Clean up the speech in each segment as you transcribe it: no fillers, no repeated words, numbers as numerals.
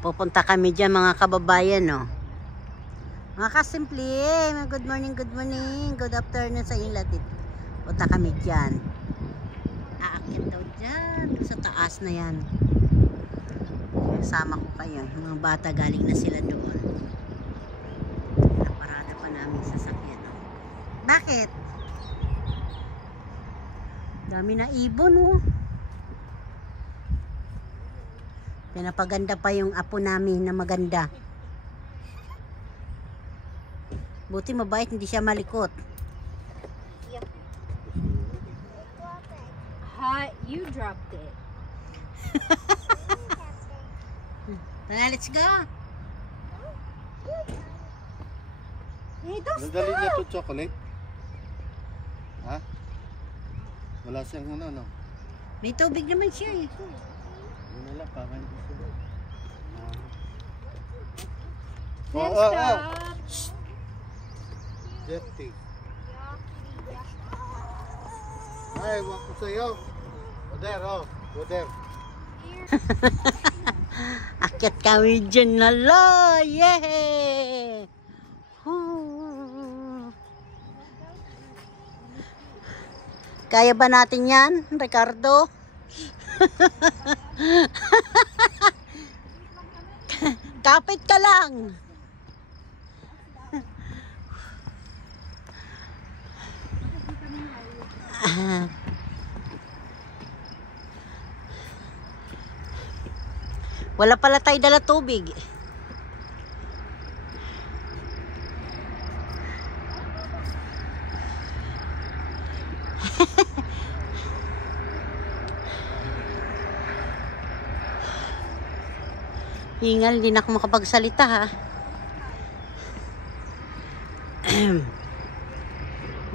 Pupunta kami dyan mga kababayan, no. Mga kasimple, good morning, good afternoon sa inyong lahat. Punta kami dyan. Aakyat daw dyan, sa taas na yan. Sama ko kayo, mga bata galing na sila doon. Naparada pa namin sa sakyan. Bakit? Dami na ibon, oh. Pinapaganda pa yung apo namin na maganda. Buti mabait, hindi siya malikot. Hi, you dropped it. Let's go. Nadali niya to chocolate? Ha? Wala siyang ano. May tubig naman siya eh. Yun na lang, parang hindi siya. Stop. Jetty. Ay, wag ko sa'yo. Go there, oh. Go there. Akyat kami dyan na lo. Yeah! Kaya ba natin yan, Ricardo? Kapit ka lang. Wala pala tayo dala tubig. Hingal, hindi na ako makapagsalita, ha.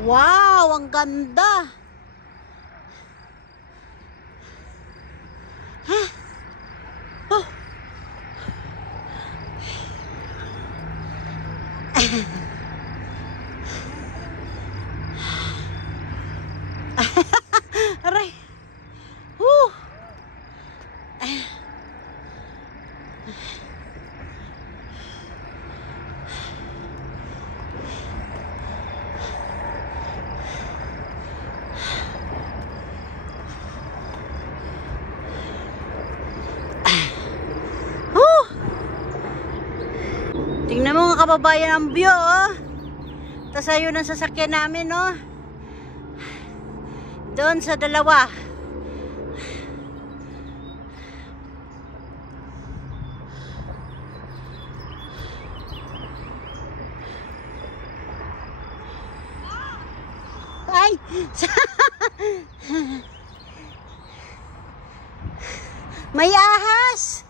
Wow, ang ganda. Huh? Oh. Aray. Woo. Tingnan mo mga kababayan ang view, oh. Tapos ayun ang sasakyan namin, oh. Doon sa dalawa. Ay! May ahas!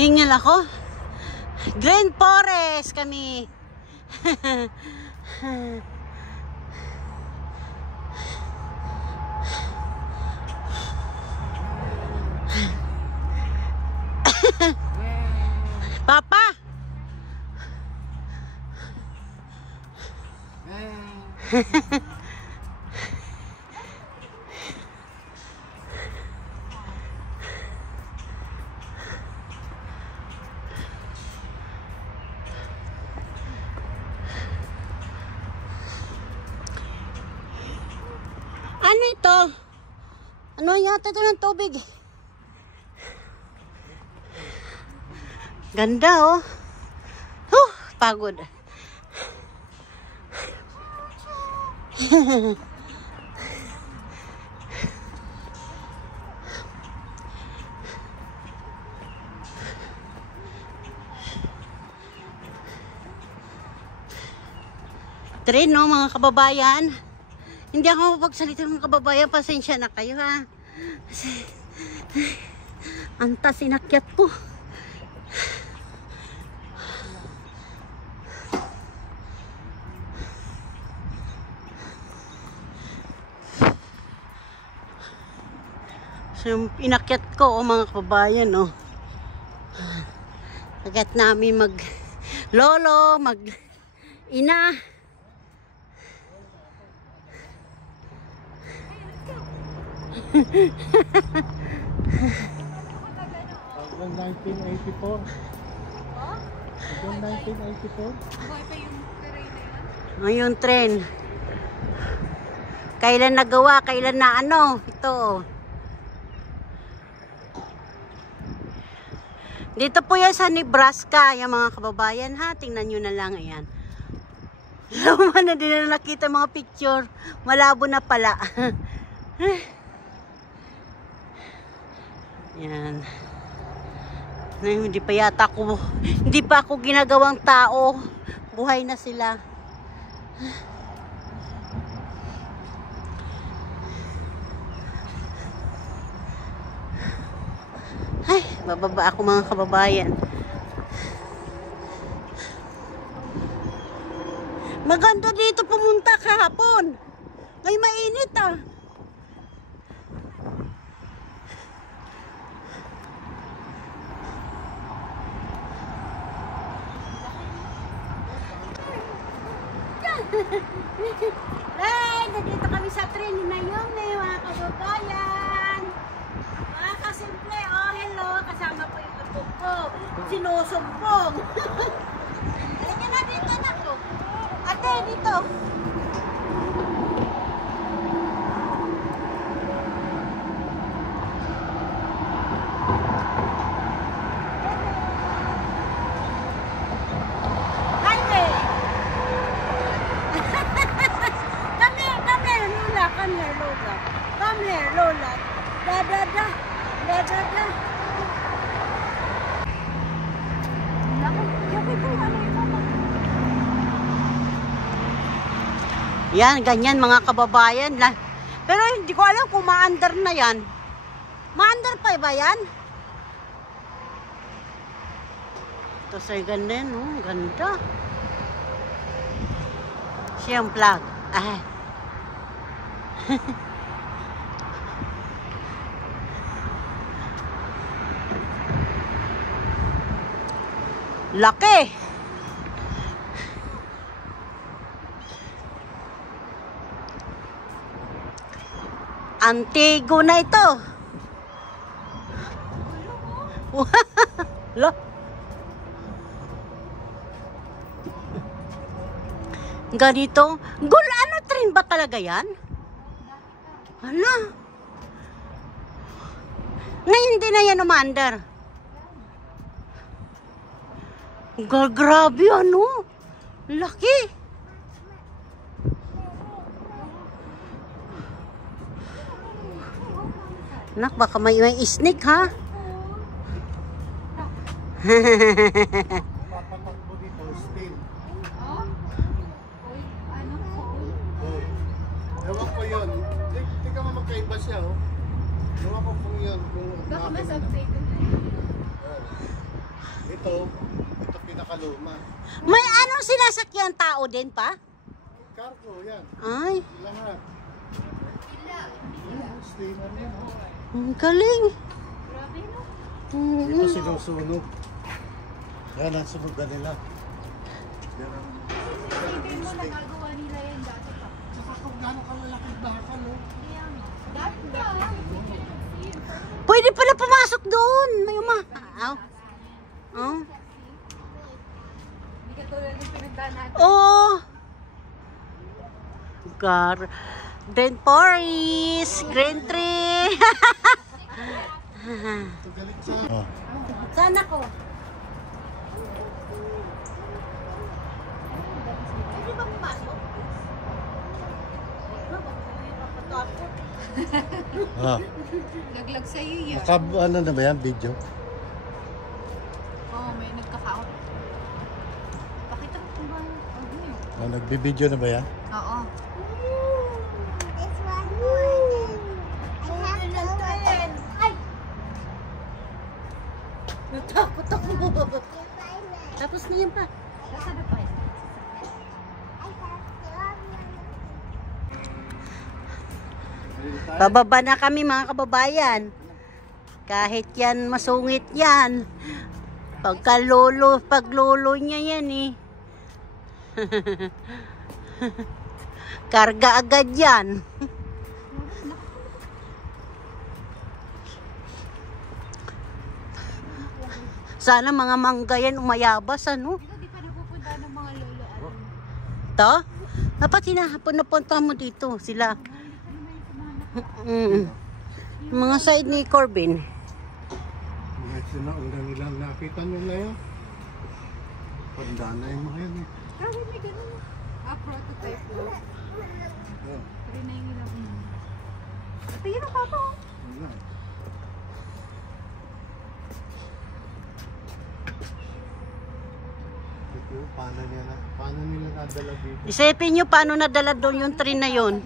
Hingal ako. Green Forest kami. Papa. Ano ito? Ano yata ito ng tubig? Ganda, oh. Pagod. Train, no, mga kababayan. Hindi ako mapagsalita mga kababayan. Pasensya na kayo, ha. Kasi antas inakyat ko. So, yung inakyat ko, mga kababayan, oh. Akyat namin lolo, ina. Hanggang 1984. Hanggang 1984. Ngayon tren. Kailan nagawa, kailan na ano, ito. Dito po yan sa Nebraska, yung mga kababayan ha. Tingnan nyo na lang, ayan. Luma na din na nakita mga picture. Malabo na pala. Yan. Hindi pa yata ako, hindi pa ako ginagawang tao. Buhay na sila. Ay, bababa ako mga kababayan. Maganda dito pumunta kahapon. Ngayon mainit ah. Hey, nandito kami sa train ni Naomi, mga kababayan. Mga kasimple, oh hello, kasama po yung apo ko, sinusumbong. Halika na dito na ko. Ate, dito. Come here, Lola. Da da da. Da da da. Yan, ganyan mga kababayan. Pero hindi ko alam kung ma-under na yan. Ma-under pa ba yan? Ito sa'yo ganyan, oh. Ganda. Siyang plug. Ah. Laki. Antigo na ito. Lo. Ganito. Ano train ba talaga yan? Hala. Ngayon hindi na yan umandar. Grabe ano. Laki. Nak, baka may snake ha. Papatakbo dito, steel. Ewan ko yun. Tika mo magkaiba siya, oh. Ewan ko kung yun. Baka mas update. Ito pinakaluma. May anong sinasakyan tao din pa? Cargo, yan. Ay, Lahat. Steel na yan, oh. ang galing. Grabe no? Ito sinusunog. Yan ang sunog na nila. Yan ang... Hindi mo nagagawa nila yan dati pa. Saka kung gano'ng kalalaking bakal, oh. Dati ba? Pwede pala pumasok doon. May Oh. Hindi katulad ng pinuntahan natin. Oh. Green Forest, Green Tree. Ito galing sa... Oh. Sana ko. Pwede ba pumasok? Ah. Laglag sa'yo yan. Ano na ba yan? Video? Oo, may nagkakaot. Pakita mo kung ba? Nagbibideo na ba yan? Oo. Natakot ako. Tapos na yun pa. Nasa na pa yan? Bababa na kami mga kababayan. Kahit yan, masungit yan. Paglolo niya yan eh. Karga agad yan. Sana mga mangga yan umayabas, ano? Di pa napupunta ng mga lolo. To? Dapat hinahapon na punta mo dito, sila. Mga side ni Corbin. Mga sinauna nilang nakita nila yun. Pandaan na yung mga yun eh. Grabe, may ganun. Prototype lang. Yeah. Try na yung ilang. Ito yun ang papa. Wala. Ito, paano nila nadala dito? Isipin nyo paano nadala doon yung train na yun.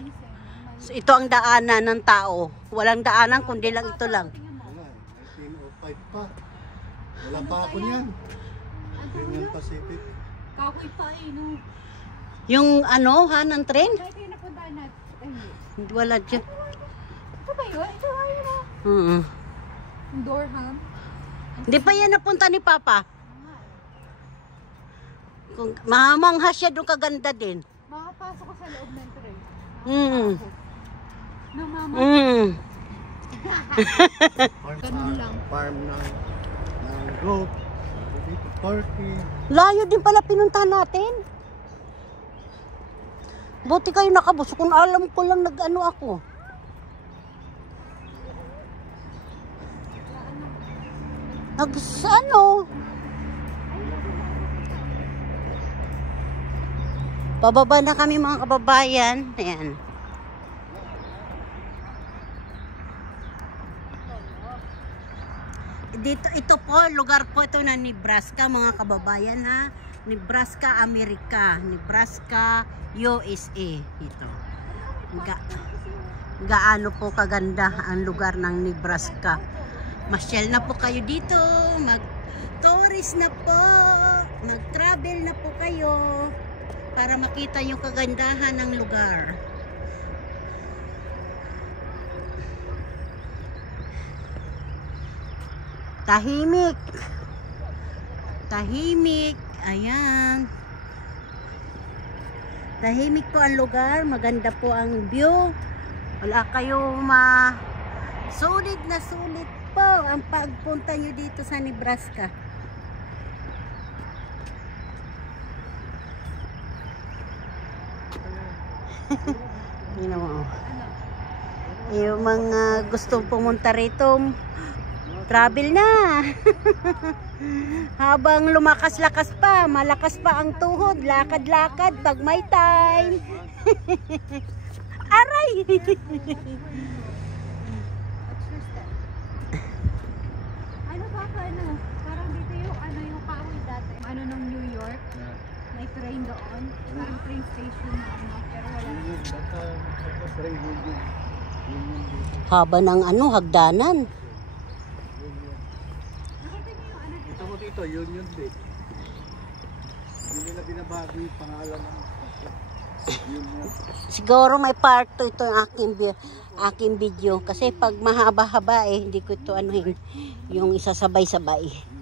So, ito ang daanan ng tao. Walang daanan kundi lang ito lang. Wala, 1905 pa. Wala pa ako niyan. Union Pacific. Kakoy pa eh, no? Yung ano ha ng train? Ito yung napuntaan natin. Ay, Wala dyan. ito ba yun? Ito ba yun? Yung Durham. Hindi pa yan napunta ni Papa. Kung mahamangha siya doon kaganda din. Makapasok ko sa loob ng train. Mm. Mama. Ganun lang. Farm ng goat. Dito, turkey. Layo din pala pinuntahan natin. Buti kayo nakabus. Kung alam ko lang nag-ano ako. Ano? Pababa na kami mga kababayan. Ayan. Dito, ito po, lugar po ito na Nebraska mga kababayan ha. Nebraska, Amerika. Nebraska, USA. Ito. Gaano po kaganda ang lugar ng Nebraska. Masyal na po kayo dito. Mag-tourist na po. Mag-travel na po kayo. Para makita yung kagandahan ng lugar. Tahimik. Tahimik. Ayan. Tahimik po ang lugar. Maganda po ang view. Wala kayong sulit na sulit po ang pagpunta nyo dito sa Nebraska. Yun mo. Yung mga gustong pumunta rito, travel na. Habang lumakas-lakas pa, malakas pa ang tuhod, lakad-lakad pag may time. Aray! Ano ba ka ano? Parang dito yung ano yung kahoy dati. Ano ng New York? May train doon. Parang train station na ano. Pero wala. Haba ng ano, hagdanan. Nakita niyo yung ano? Ito mo dito, Union Day. Hindi nila binabago yung pangalan ng Union. Siguro may part to ito yung aking video. Kasi pag mahaba-haba eh, hindi ko ito anuhin. Yung isasabay-sabay.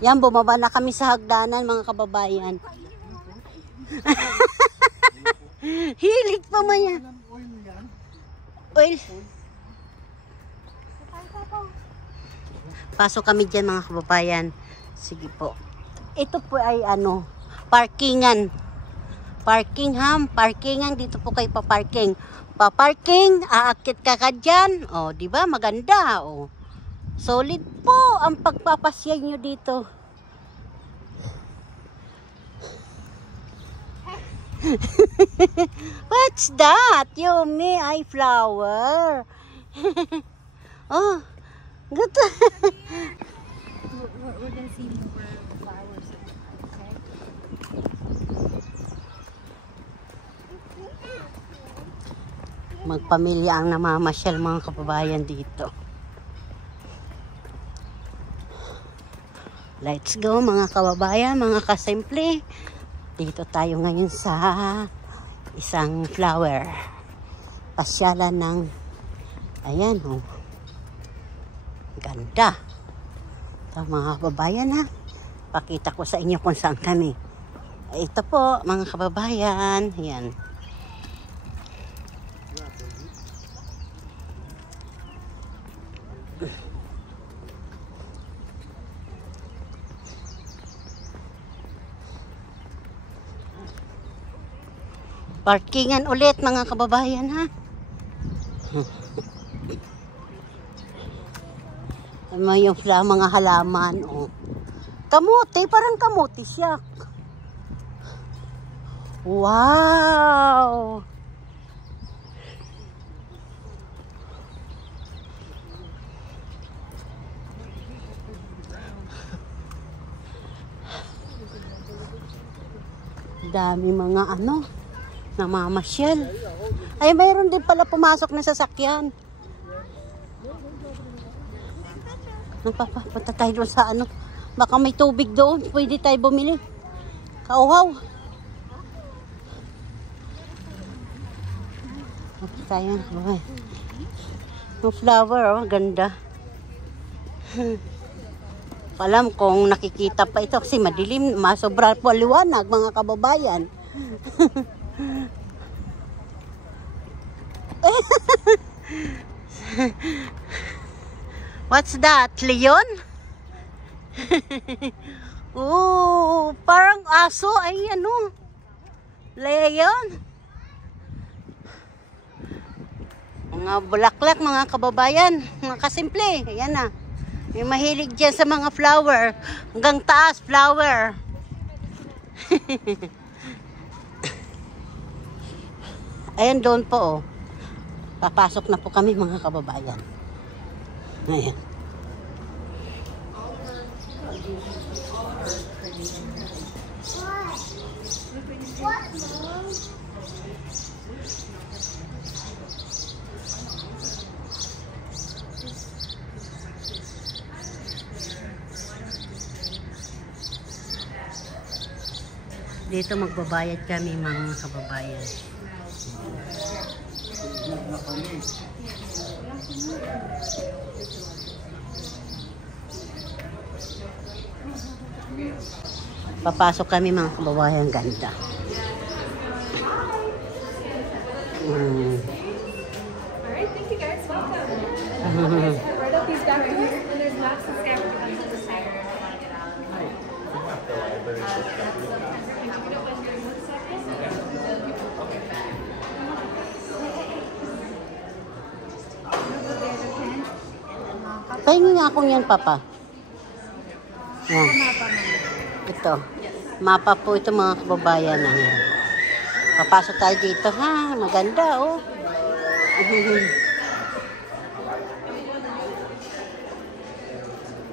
Yan, bumaba na kami sa hagdanan mga kababayan. Hilig pa man yan. Oil. Pasok kami dyan mga kababayan. Sige po. Ito po ay ano, parkingan. Parkingan. Dito po kayo pa-parking. Pa-parking, aakit ka dyan. O, di ba? Maganda. O. Solid po ang pagpapasya nyo dito. What's that? Yummy, ay flower. Oh, good. We're gonna see more flowers. Okay? Magpamilya ang namamasyal mga kababayan dito. Let's go mga kababayan, mga kasimple. Dito tayo ngayon sa isang flower. Pasyalan ng, ayan oh. Ganda. Ito mga kababayan ha. Pakita ko sa inyo kung saan kami. Ito po mga kababayan. Ayan. Parkingan ulit mga kababayan ha. Yung mga halaman oh. Kamote, parang kamote siya. Wow! Dami mga ano, namamasyal. Ay, mayroon din pala pumasok na sasakyan. Punta tayo doon sa ano. Baka may tubig doon. Pwede tayo bumili. Kauhaw. Punta tayo. Yung flower, oh, ganda. Alam kung nakikita pa ito kasi madilim. Masobra po liwanag, mga kababayan. What's that? Leon? Oh, parang aso. Ay, ano? Leon? Mga bulaklak, mga kababayan. Mga kasimple. Ayan na. May mahilig dyan sa mga flower. Hanggang taas, flower. Ayan doon po, oh. Papasok na po kami, mga kababayan. Ayan. Dito magbabayad kami, mga kababayan. Papasok kami, mga kababayan. Ganda. Alright, thank you guys. Welcome. Right up these down right here. And there's lots of scam on the side. If you want to get out. Pahingi nga akong yan, Papa. Yan. Ito. Mapa po ito, mga kababayan. Papasok tayo dito, ha? Maganda, oh.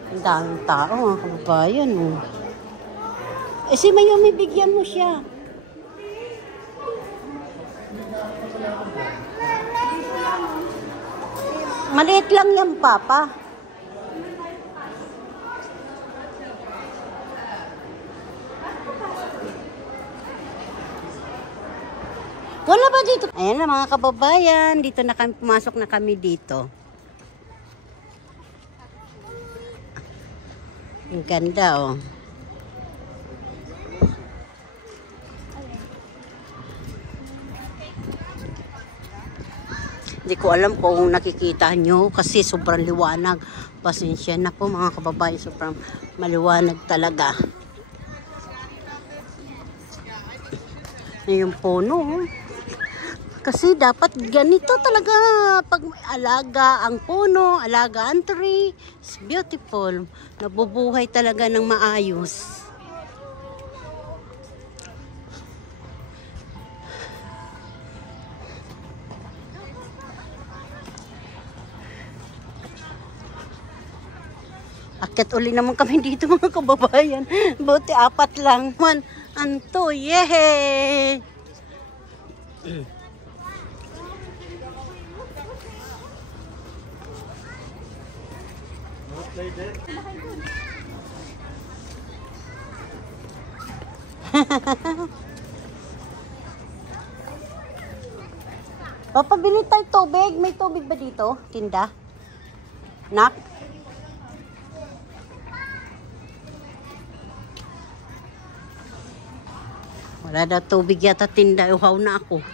Ang daming tao, mga kababayan, oh. Eh, si Mayumi, bigyan mo siya. Maliit lang yan, Papa. Wala ba dito? Ayan na, mga kababayan. Dito na kami, pumasok na kami dito. Ang ganda, oh. Hindi ko alam kung nakikita nyo kasi sobrang liwanag. Pasensya na po, mga kababayan. Sobrang maliwanag talaga. Yung puno. Kasi dapat ganito talaga pag alaga ang puno, alaga ang tree. It's beautiful. Nabubuhay talaga ng maayos. Akit uli naman kami dito, mga kababayan. Buti 4 lang. 1 and 2. Yehey! O, pabili tayo tubig. May tubig ba dito? Tinda? Nak? Wala daw tubig yata tinda. Uhaw na ako.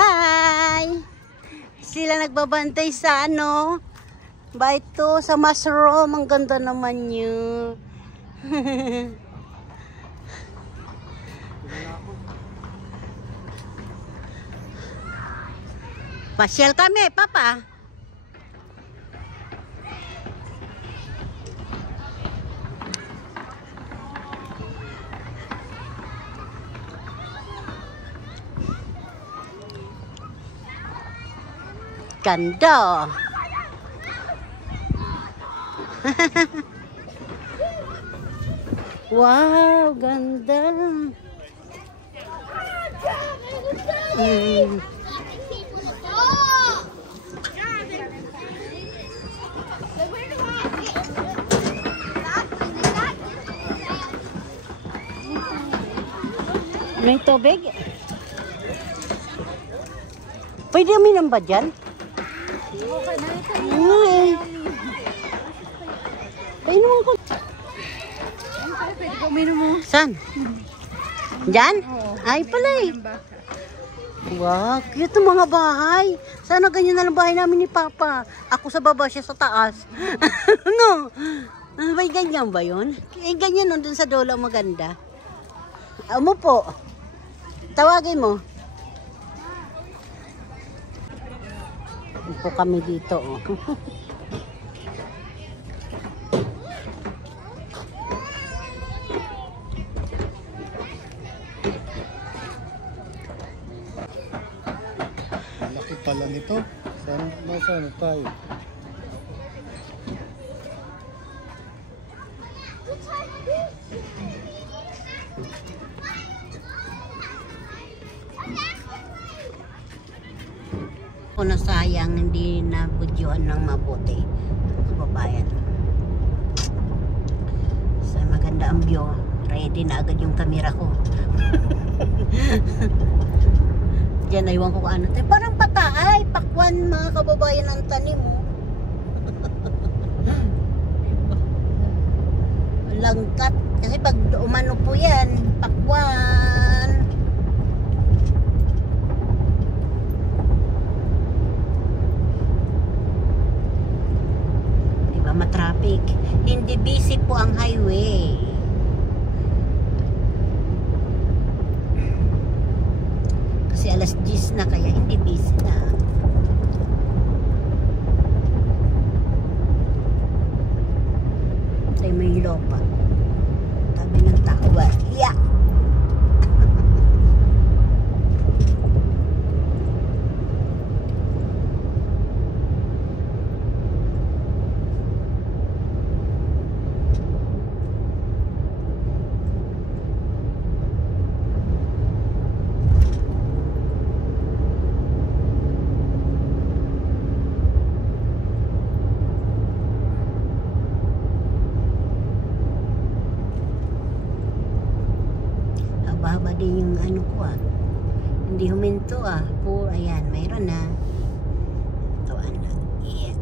Hi! Sila nagbabantay sa ano? Ba ito? Sa mushroom. Ang ganda naman yun. Pasyal kami, Papa. Ganda. Wow, ganda. May tubig? Pwede uminom ba dyan? Okay na ito. Ay. Painuman ko. Pwede ko uminom mo. Saan? Dyan? Ay pala eh. Wow, cute ang mga bahay. Sana ganyan na lang bahay namin ni Papa. Ako sa baba, siya sa taas. No? May ganyan ba yun? Eh, ganyan nun dun sa dulo maganda. Amo po. Tawagin mo. Upo kami dito. Oh. Laki pala nito. Saan tayo? Kung nasayang hindi na budyoan ng mabuti, kababayan. Sa maganda ang view, ready na agad yung camera ko. Diyan, aywan ko kung ano. Parang pataay, pakwan mga kababayan ang tanim mo. Langkat. Kasi pag umano po yan, pakwan. Matraffic. Hindi busy po ang highway. Kasi alas 10 na kaya hindi busy na. Sa may lopa. Tabi ng takwa. Yeah! Haba din yung ano ko ah. Hindi huminto ah. Ayan, mayroon na. Ito ano. Yes.